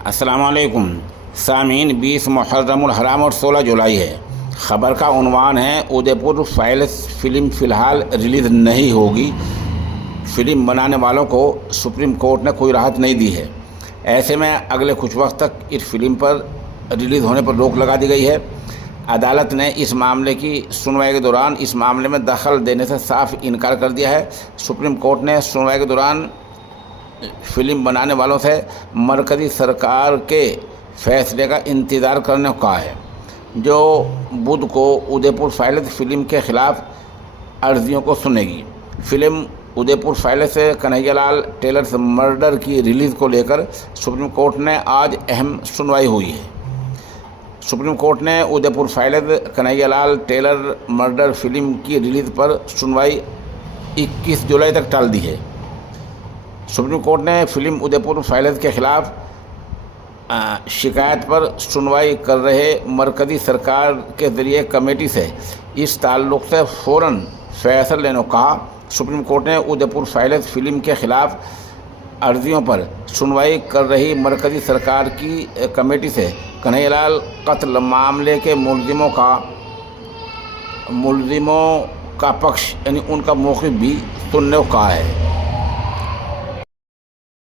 अस्सलाम वालेकुम सामीन। 20 मुहर्रमुल हराम और 16 जुलाई है। ख़बर का उन्वान है उदयपुर फाइल्स फ़िल्म फ़िलहाल रिलीज़ नहीं होगी। फ़िल्म बनाने वालों को सुप्रीम कोर्ट ने कोई राहत नहीं दी है। ऐसे में अगले कुछ वक्त तक इस फिल्म पर रिलीज़ होने पर रोक लगा दी गई है। अदालत ने इस मामले की सुनवाई के दौरान इस मामले में दखल देने से साफ इनकार कर दिया है। सुप्रीम कोर्ट ने सुनवाई के दौरान फिल्म बनाने वालों से मरकज़ी सरकार के फैसले का इंतज़ार करने को कहा है, जो बुध को उदयपुर फाइल्स फिल्म के ख़िलाफ़ अर्जियों को सुनेगी। फिल्म उदयपुर फाइल्स से कन्हैयालाल टेलर्स मर्डर की रिलीज़ को लेकर सुप्रीम कोर्ट ने आज अहम सुनवाई हुई है। सुप्रीम कोर्ट ने Udaipur files Kanhaiyalal tailor murder film की रिलीज़ पर सुनवाई 21 जुलाई तक टाल दी है। सुप्रीम कोर्ट ने फिल्म उदयपुर फाइल्स के ख़िलाफ़ शिकायत पर सुनवाई कर रहे मरकज़ी सरकार के ज़रिए कमेटी से इस ताल्लुक़ से फ़ौरन फैसला लेने को कहा। सुप्रीम कोर्ट ने उदयपुर फाइल्स फिल्म के ख़िलाफ़ अर्जियों पर सुनवाई कर रही मरकज़ी सरकार की कमेटी से कन्हैयालाल कत्ल मामले के मुलजिमों का पक्ष यानी उनका मौक़िफ़ भी सुनने को कहा है।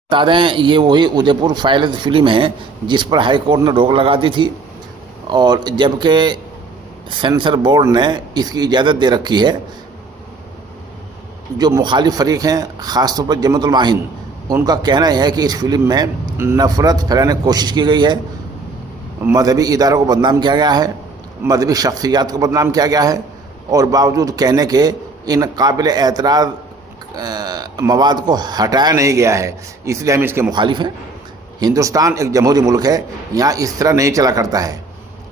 बता दें, ये वही उदयपुर फाइल्स फिल्म है जिस पर हाई कोर्ट ने रोक लगा दी थी, और जबकि सेंसर बोर्ड ने इसकी इजाज़त दे रखी है। जो मुखालिफ फरीक हैं, ख़ास तौर पर जमात उल मोमिनीन, उनका कहना है कि इस फिल्म में नफ़रत फैलाने की कोशिश की गई है, मजहबी इदारों को बदनाम किया गया है, मजहबी शख्सियात को बदनाम किया गया है, और बावजूद कहने के इन काबिल एतराज़ मवाद को हटाया नहीं गया है, इसलिए हम इसके मुखालिफ हैं। हिंदुस्तान एक जमहूरी मुल्क है, यहाँ इस तरह नहीं चला करता है।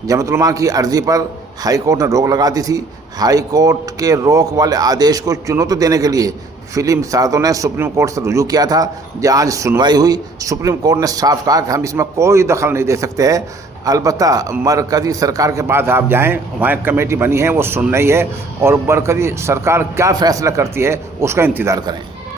जमात उल मोमिनीन की अर्ज़ी पर हाई कोर्ट ने रोक लगा दी थी। हाई कोर्ट के रोक वाले आदेश को चुनौती देने के लिए फिल्म साजों ने सुप्रीम कोर्ट से रुजू किया था, जहाँ आज सुनवाई हुई। सुप्रीम कोर्ट ने साफ कहा कि हम इसमें कोई दखल नहीं दे सकते हैं, अलबत्ता मरकज़ी सरकार के पास आप जाएं, वहाँ एक कमेटी बनी है, वो सुन रही है, और मरकज़ी सरकार क्या फ़ैसला करती है उसका इंतज़ार करें।